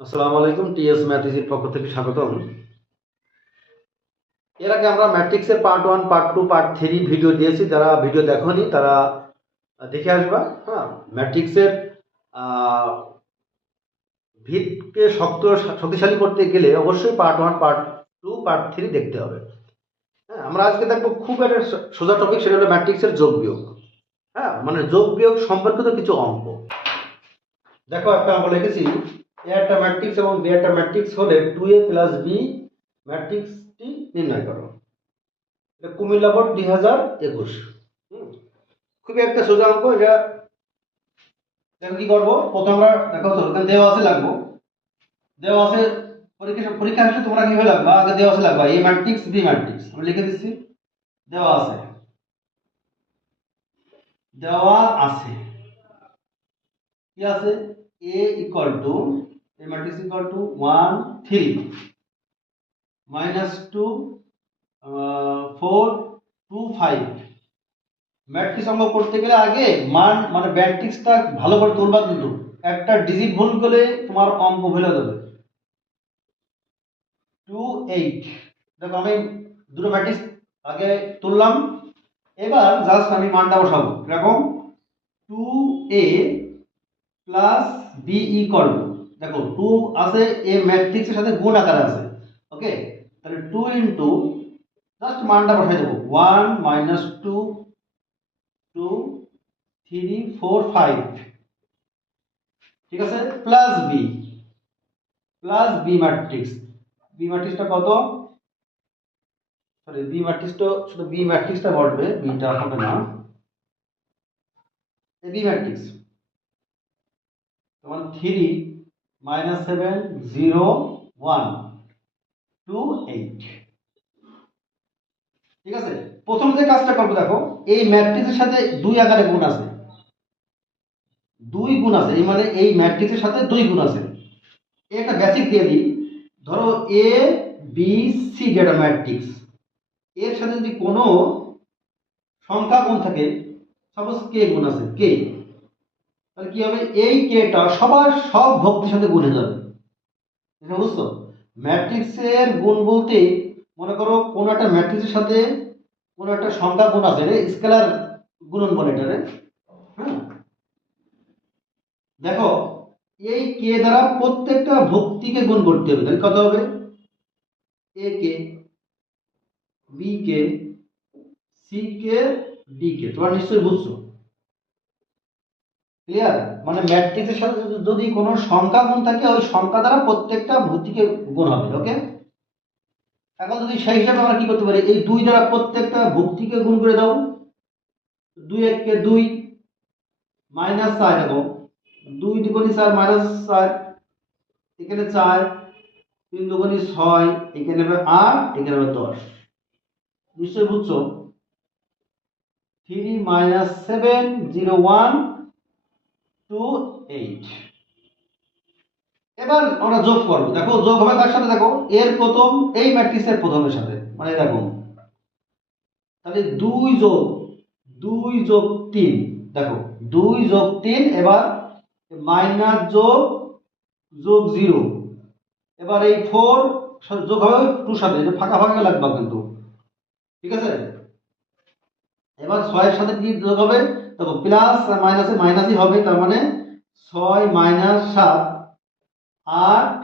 আসসালামু আলাইকুম। টিএস ম্যাথিসের পক্ষ থেকে স্বাগতম। এর আগে আমরা ম্যাট্রিক্সের পার্ট 1, পার্ট 2, পার্ট 3 ভিডিও দিয়েছি। যারা ভিডিও দেখোনি তারা দেখে আসবা। হ্যাঁ, ম্যাট্রিক্সের ভিতকে শক্তিশালী করতে গেলে অবশ্যই পার্ট 1, পার্ট 2, পার্ট 3 দেখতে হবে। হ্যাঁ, আমরা আজকে দেখবো খুব একটা সোজা টপিক, সেটা হলো ম্যাট্রিক্সের যোগ বিয়োগ। হ্যাঁ, মানে যোগ বিয়োগ সম্পর্কিত কিছু অঙ্ক। দেখো, একটা অঙ্ক লিখেছি, এ একটা ম্যাট্রিক্স এবং বি একটা ম্যাট্রিক্স হলে 2a প্লাস বি ম্যাট্রিক্সটি নির্ণয় করো। এটা কুমিল্লা বোর্ড 2021। খুবই একটা সোজা অঙ্ক এটা। দেখো কি করবো, প্রথম আমরা দেখো তো এখানে দেওয়া আছে লাগবো, দেওয়া আছে পরীক্ষা পরীক্ষা আসলে তোমরা কিভাবে লাগবা, আগে দেওয়া আছে লাগবা এ ম্যাট্রিক্স বি ম্যাট্রিক্স আমি লিখে দিচ্ছি। দেওয়া আছে, দেওয়া আছে কি আছে, A equal to A matrix equal to 1 3 -2 4 2 5। Matrix অঙ্ক করতে গেলে আগে মান মানে ম্যাট্রিক্সটা ভালো করে তুলবা, কিন্তু একটা ডিজিট ভুল করলে তোমার অঙ্ক ভুলে যাবে। 2 8। দেখো আমি দুটো ম্যাট্রিক্স আগে তুললাম, এবার জাস্ট আমি মানটা বসাবো। এরকম 2a plus B equal to, দেখো 2 আছে এ ম্যাট্রিক্সের সাথে গুণ আকারে আছে। ওকে, তাহলে 2 ইনটু জাস্ট মানটা বসাই দেবো 1 -2 2 3 4 5। ঠিক আছে, প্লাস বি ম্যাট্রিক্স। বি ম্যাট্রিক্সটা কত, সরি বি ম্যাট্রিক্সটা শুধু বি ম্যাট্রিক্সটা বলবে, বিটা হবে না। এই বি ম্যাট্রিক্স তোমার 3 -7 0 1 2 8। ঠিক আছে, প্রথম যে কাজটা করবো, দেখো এই ম্যাট্রিক্সের সাথে দুই আকারে গুণ আছে, দুই গুণ আছে, এই মানে এই ম্যাট্রিক্সের সাথে দুই গুণ আছে। একটা বেসিক দিয়ে দিই। ধরো এ বি সি যেটা ম্যাট্রিক্স, এর সাথে যদি কোনো সংখ্যা গুণ থাকে, সাপোজ কে গুণ আছে কে, তাহলে কি হবে, এই কেটা সব ভক্তির সাথে গুণ হয়ে যাবে। এটা বুঝছো? ম্যাট্রিক্সের গুণ বলতে মনে করো কোন একটা ম্যাট্রিক্সের সাথে কোন একটা সংখ্যা গুণ আছে, রে স্কেলার গুণন বলে এটারে। হ্যাঁ, দেখো এই কে দ্বারা প্রত্যেকটা ভক্তিকে গুণ করতে হবে, তাহলে কত হবে, এ কে, বি কে, সি কে, ডি কে। তোমরা নিশ্চয়ই বুঝছো, ক্লিয়ার? মানে ম্যাট্রিক্সের সাথে যদি কোনো সংখ্যা গুণ থাকে, ওই সংখ্যা দ্বারা প্রত্যেকটা ভক্তিকে গুণ হবে। ওকে, এখন যদি সেই হিসাবে আমরা কি করতে পারি, এই দুই দ্বারা প্রত্যেকটা ভক্তিকে গুণ করে দাও। 2 1 2 -4, দেখো 2 2 4 -4, এখানে 4, 3 2 6, এখানে হবে 8, এখানে হবে 10। নিশ্চয়ই বুঝছো? 3 -7 0 1 2 8। এবার আমরা যোগ করব, দেখো যোগ হবে কার সাথে, দেখো এর প্রথম এই ম্যাট্রিক্সের প্রথমের সাথে, মানে দেখো তাহলে 2 যোগ 3, দেখো 2 যোগ 3, এবার মাইনাস যোগ যোগ 0, এবার এই 4 যোগ হবে 2 সাথে, এটা ফাঁকা ফাঁকা লাগবে কিন্তু। ঠিক আছে, এবার 6 এর সাথে কি যোগ হবে, দেখো প্লাস মাইনাসে মাইনাসই হবে, তার মানে 6 -7 8,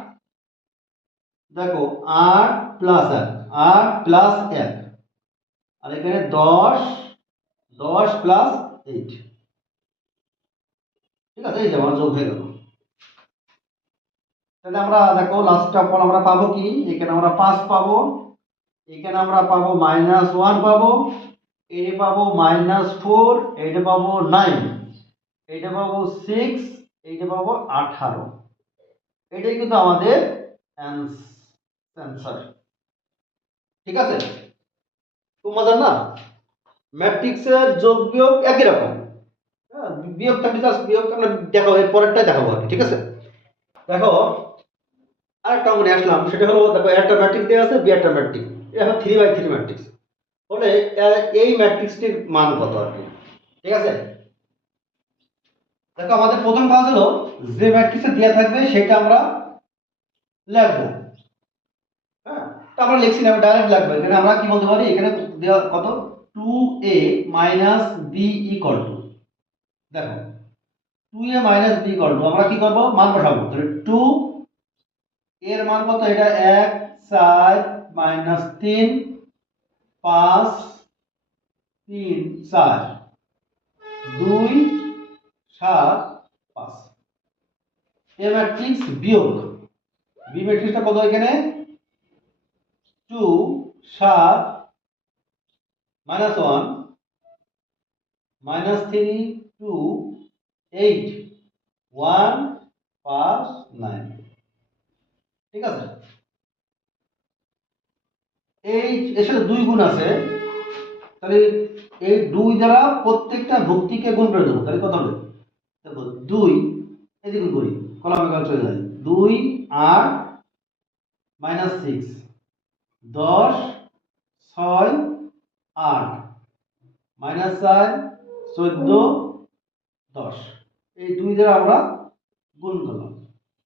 দেখো 8 প্লাস 1 8 প্লাস 1, আর এখানে 10 10 প্লাস 8। ঠিক আছে, এই যে আমার যোগ হয়ে গেল। তাহলে আমরা দেখো লাস্টটা ফল আমরা পাবো কি, এখানে আমরা 5 পাবো, এখানে আমরা পাবো -1 পাবো, এই পাবো -4, এইটা পাবো 9, এইটা পাবো 6, এইটা পাবো 18। এটাই কিন্তু আমাদের অ্যান্সার। ঠিক আছে, খুব মজার না? ম্যাট্রিক্সের যোগ বিয়োগ একই রকম। হ্যাঁ, বিয়োগটা জাস্ট বিয়োগটা আমরা দেখাবো, এর পরেরটাই দেখাবো আর কি। ঠিক আছে, দেখো আরেকটা অঙ্ক নিয়ে আসলাম, সেটা হলো দেখো একটা ম্যাট্রিক্স দেওয়া আছে, বি একটা ম্যাট্রিক্স, এটা এখন 3/3 ম্যাট্রিক্স হলে এই ম্যাট্রিক্সটির মান কত আর কি। ঠিক আছে, দেখো আমাদের প্রথম কাজ হলো যে ম্যাট্রিক্সে দেওয়া থাকবে সেটা আমরা লিখবো। হ্যাঁ, তো আমরা লিখছি না, ডাইরেক্ট লিখবো। এখানে আমরা কি বলতে পারি, এখানে দেওয়া কত 2a minus B equal to, দেখো 2a minus B equal to, আমরা কি করব, মান বসাবো। তাহলে 2 এর মান কত, এটা 1 4 মাইনাস 3 5 3 4 2 7 5। এ ম্যাট্রিক্স বিয়োগ বি ম্যাট্রিক্সটা কত, এখানে 2 7 মাইনাস 1 মাইনাস 3 2 8 1 5 9। ঠিক আছে, এই এর সাথে 2 গুণ আছে, তাহলে এই 2 দ্বারা প্রত্যেকটা ভুক্তিকে গুণ করে দেবো। তাহলে কত হবে, দেখো 2 এদিকে গুণ করি, কলামে কলাম চলে যায়। 2 8 মাইনাস 6 10 6 8 মাইনাস 4 14 10। এই 2 দ্বারা আমরা গুণ করলাম।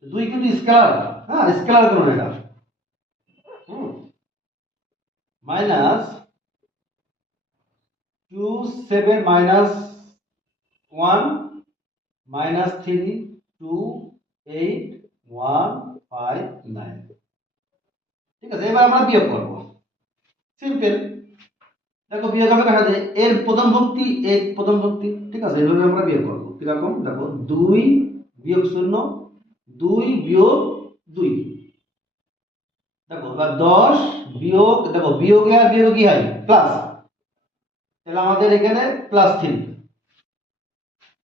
2 কিন্তু স্কেলার, হ্যাঁ স্কেলার করুন এটা। Minus 2 7 minus 1 minus 3 2 8 1 5 9। ঠিক আছে, এবার আমরা বিয়োগ করব, সিম্পল। দেখো বিয়োগ হবে কাটা যায়, এর প্রথম ভক্তি এর প্রথম ভক্তি। ঠিক আছে, এইভাবে আমরা বিয়োগ করব। কিরকম, দেখো 2 বিয়োগ 0 2 বিয়োগ 2। দেখো এবার 10 বিয়োগ, দেখো বিয়োগে আর বিয়োগ কি হয়, প্লাস, তাহলে আমাদের এখানে প্লাস 3।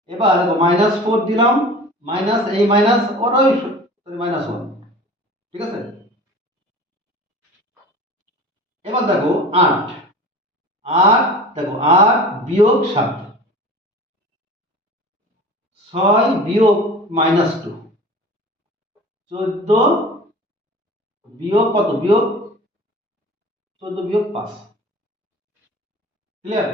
এবার দেখো মাইনাস 4 দিলাম, মাইনাস এই মাইনাস ওই মাইনাস 1। ঠিক আছে, এবার দেখো 8 8, দেখো 8 বিয়োগ 7 6 বিয়োগ মাইনাস 2 14 বিয়োগ কত, বিয়োগ 14 বিয়োগ 5। ক্লিয়ার,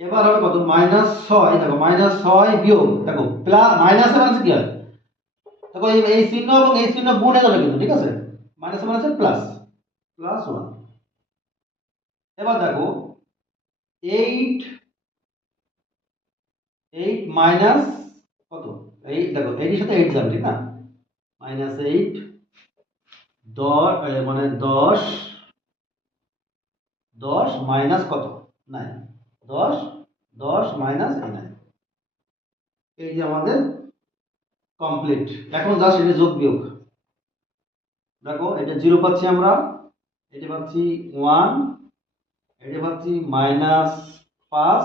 এবার হবে কত, মাইনাস 6। দেখো মাইনাস 6 বিয়োগ, দেখো প্লাস মাইনাসের মানে কি হয়, দেখো এই চিহ্ন এবং এই চিহ্ন গুণ হয়ে যাবে কিন্তু। ঠিক আছে, মাইনাস মানে প্লাস, প্লাস 1। এবার দেখো 8 8 মাইনাস কত, এই দেখো 8 এর সাথে 8 যাবে, ঠিক না, মাইনাস 8 10 মানে 10 10 মাইনাস কত 9 10 10 মাইনাস 9। এই যে আমাদের কমপ্লিট। এখন জাস্ট এটা যোগ বিয়োগ। দেখো এটা 0 পাচ্ছি আমরা, এটা পাচ্ছি 1, এটা পাচ্ছি মাইনাস 5,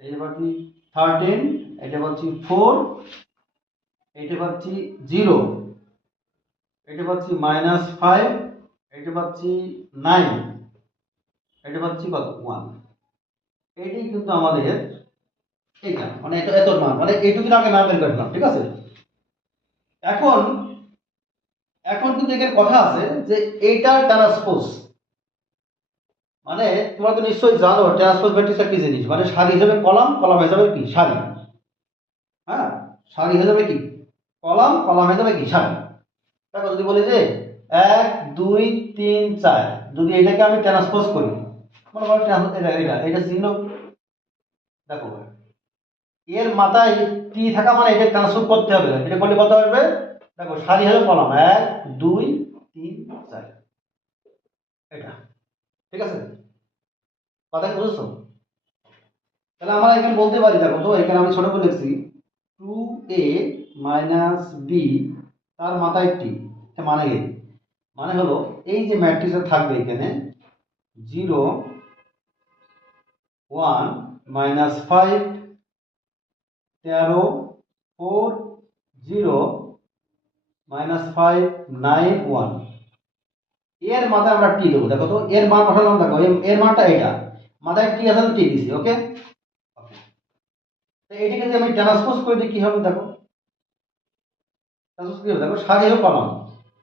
এটা পাচ্ছি 13, এটা পাচ্ছি 4, এটা পাচ্ছি 0, এটা পাচ্ছি মাইনাস 5, এটা পাচ্ছি 9, এটা পাচ্ছি কত 1। এটাই কিন্তু আমাদের এটা, মানে এটা এত মান, মানে এইটুকুর আগে না বের করলাম। ঠিক আছে, এখন এখন কিন্তু এখানে কথা আছে যে এইটার ট্রান্সপোজ, মানে তোমরা তো নিশ্চয়ই জানো ট্রান্সপোজ ম্যাট্রিক্স কি জিনিস, মানে সারি হিসাবে কলাম, কলাম হিসাবে কি সারি। হ্যাঁ, সারি হয়ে যাবে কি কলাম, কলাম হয়ে যাবে কি সারি। দেখো যদি বলি যে 1 2 3 4, যদি এটাকে আমি ট্রান্সপোজ করি, মনে করো এটা চিহ্ন, দেখো এর মাথায় টি থাকা মানে এটা ট্রান্সপোজ করতে হবে, এটা করলে কত আসবে, দেখো সারি হবে কলাম 1 2 3 4, এটা। ঠিক আছে, কথা কি বুঝছো? তাহলে আমরা এখানে বলতে পারি, দেখো তো এখানে আমি ছোট করে লিখছি 2a মাইনাস বি, তার মাথায় টি, মানে কি, মানে হলো এই যে ম্যাট্রিক্সটা থাকবে এখানে 0 1 মাইনাস 5 13 4 0 মাইনাস 5 9 1। এর মাথায় আমরা টি দেবো। দেখো তো এর মান বসালাম, দেখো এর মানটা এটা, মাথায় টি আছে, টি দিছি। ওকে, তো এটাকে যদি আমি ট্রান্সপোজ করে দিই কি হবে, দেখো ট্রান্সপোজ কি হবে, দেখো সারি হবে কলাম,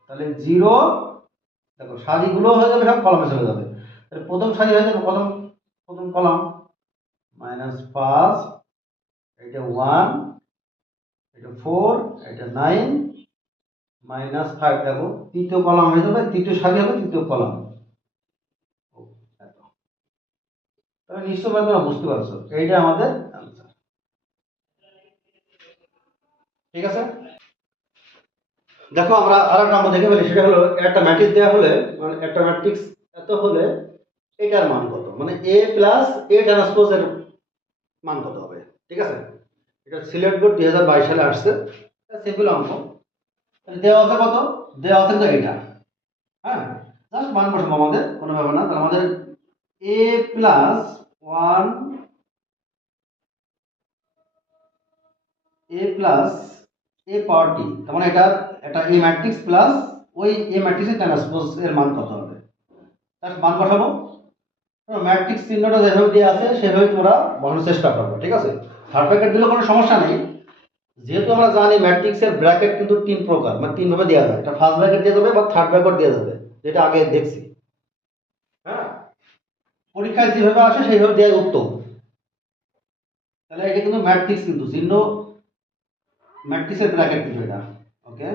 তাহলে 0, দেখো সারিগুলো হয়ে যাবে সব কলামে চলে যাবে। তাহলে প্রথম সারি হয়ে যাবে প্রথম প্রথম কলাম মাইনাস 5, এটা 1, এটা 4, এটা 9, -5 দেখো তৃতীয় কলাম হয়ে যাবে, তৃতীয় সারি হবে তৃতীয় কলাম। তাহলে নিশ্চয়ই তোমরা বুঝতে পারছো এইটা আমাদের অ্যান্সার। ঠিক আছে, দেখো আমরা আরেকটা নাম্বার দেখে ফেলি, সেটা হলো একটা ম্যাট্রিক্স দেওয়া হলে, মানে একটা ম্যাট্রিক্স এত হলে এটার মান কত, মানে এ প্লাস এ ট্রান্সপোজ এর মান কত হবে। ঠিক আছে, এটা সিলেট বোর্ড 2022 সালে আসছে, সিম্পল অঙ্ক। দেওয়া আছে কত, দেওয়া আছে তো এটা, হ্যাঁ জাস্ট মান বসাবো, আমাদের কোনো ব্যাপার না। তাহলে আমাদের এ প্লাস 1 এ প্লাস এ পাওয়ার টি, তার মানে এটা এ ম্যাট্রিক্স প্লাস ওই এ ম্যাট্রিক্সের ট্রান্সপোজ এর মান কত হবে, তার মান বসাবো। ম্যাট্রিক্স চিহ্নটা যেভাবে দেওয়া আছে সেভাবে তোমরা বসানোর চেষ্টা করবে। ঠিক আছে, থার্ড ব্র্যাকেট দিলে কোনো সমস্যা নেই, যেহেতু আমরা জানি ম্যাট্রিক্সের ব্র্যাকেট কিন্তু 3 প্রকার, মানে 3 ভাবে দেওয়া যায়। এটা ফার্স্ট ব্র্যাকেট দেওয়া যাবে বা থার্ড ব্র্যাকেট দেওয়া যাবে, যেটা আগে দেখছি। হ্যাঁ, পরীক্ষায় যেভাবে আসে সেইভাবে দেওয়াই উত্তম। তাহলে এটা কিন্তু ম্যাট্রিক্স, কিন্তু চিহ্ন ম্যাট্রিক্সের ব্র্যাকেট কিন্তু এটা। ওকে,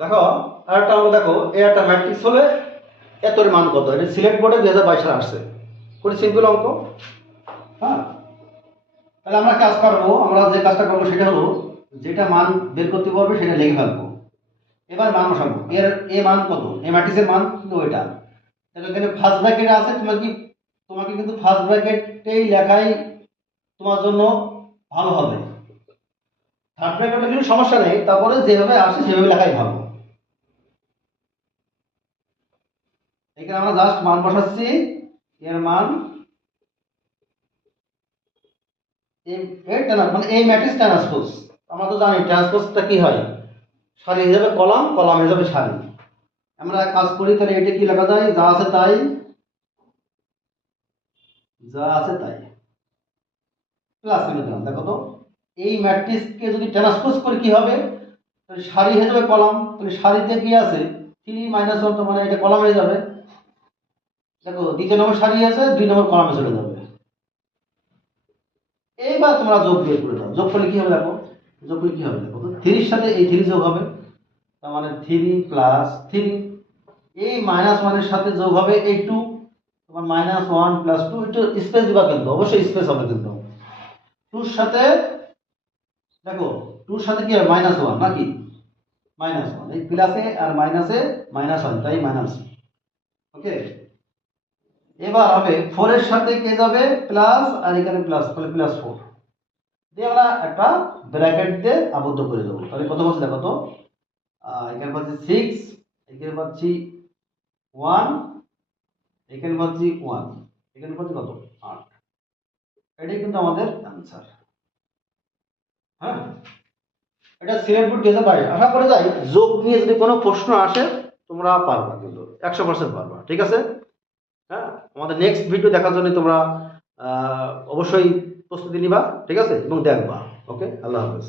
দেখো আরেকটা আমরা দেখো, এই একটা ম্যাট্রিক্স হলে এতর মান কত, এটা সিলেক্ট বোর্ডে 2022 সালে আসছে, খুবই সিম্পল অঙ্ক। হ্যাঁ, তাহলে আমরা কাজ করবো, আমরা যে কাজটা করবো সেটা হলো, যেটা মান বের করতে পারবে সেটা লিখে ফেলবো। এবার মান বসাবো, এর এ মান কত, এ ম্যাট্রিক্সের মান কিন্তু ওইটা। তাহলে এখানে ফার্স্ট ব্র্যাকেটে আছে, তোমাকে কিন্তু ফার্স্ট ব্র্যাকেটেই লেখাই তোমার জন্য ভালো হবে। থার্ড ব্র্যাকেটে কিন্তু সমস্যা নেই, তারপরে যেভাবে আসে সেভাবে লেখাই ভালো। এখানে আমরা জাস্ট মান বসাচ্ছি, এর মান মানে এই ম্যাট্রিক্স ট্রান্সপোজ। আমরা তো জানি ট্রান্সপোজটা কি হয়, সারি হিসাবে কলাম, কলাম হিসাবে সারি। আমরা কাজ করি, তাহলে এটা কি লেখা যায়, যা আছে তাই, যা আছে তাই প্লাস চিহ্ন দিলাম। দেখো তো এই ম্যাট্রিক্সকে যদি ট্রান্সপোজ করি কি হবে, তাহলে সারি হয়ে যাবে কলাম, তাহলে সারিতে কি আছে 3 - 1, তো মানে এটা কলাম হয়ে যাবে। দেখো দ্বিতীয় নম্বর সারি আছে, 2 নম্বর কলামে চলে যাবে। এইবার তোমরা যোগ বিয়োগ করে দাও, যোগ করলে কি হবে দেখো, যোগ করলে কি হবে দেখো তো, 3 এর সাথে এই 3 যোগ হবে, তার মানে 3 প্লাস 3, এই -1 এর সাথে যোগ হবে এই 2, তোমার -1 প্লাস 2, একটু স্পেস দিবা কিন্তু, অবশ্যই স্পেস হবে কিন্তু। 2 এর সাথে দেখো, 2 এর সাথে কি হবে -1 নাকি, -1, এই প্লাসে আর মাইনাসে -1, তাই মাইনাস। ওকে, এবার হবে 4 এর সাথে কে যাবে প্লাস, আর এখানে প্লাস, তাহলে +4 দিয়ে আমরা একটা ব্র্যাকেট দিয়ে আবদ্ধ করে দেবো। তাহলে কত বলছে দেখো তো, এখানে পাচ্ছি 6, এখানে পাচ্ছি 1, এখানে পাচ্ছি 1, এখানে পাচ্ছি কত 8। এটাই কিন্তু আমাদের অ্যান্সার। হ্যাঁ, এটা সিলেট বোর্ড 2022। আশা করা যায় যোগ নিয়ে যদি কোনো প্রশ্ন আসে তোমরা পারবা, কিন্তু 100% পারবা। ঠিক আছে, হ্যাঁ, আমাদের নেক্সট ভিডিও দেখার জন্য তোমরা অবশ্যই প্রস্তুতি নিবা। ঠিক আছে, এবং দেখবা। ওকে, আল্লাহ হাফেজ।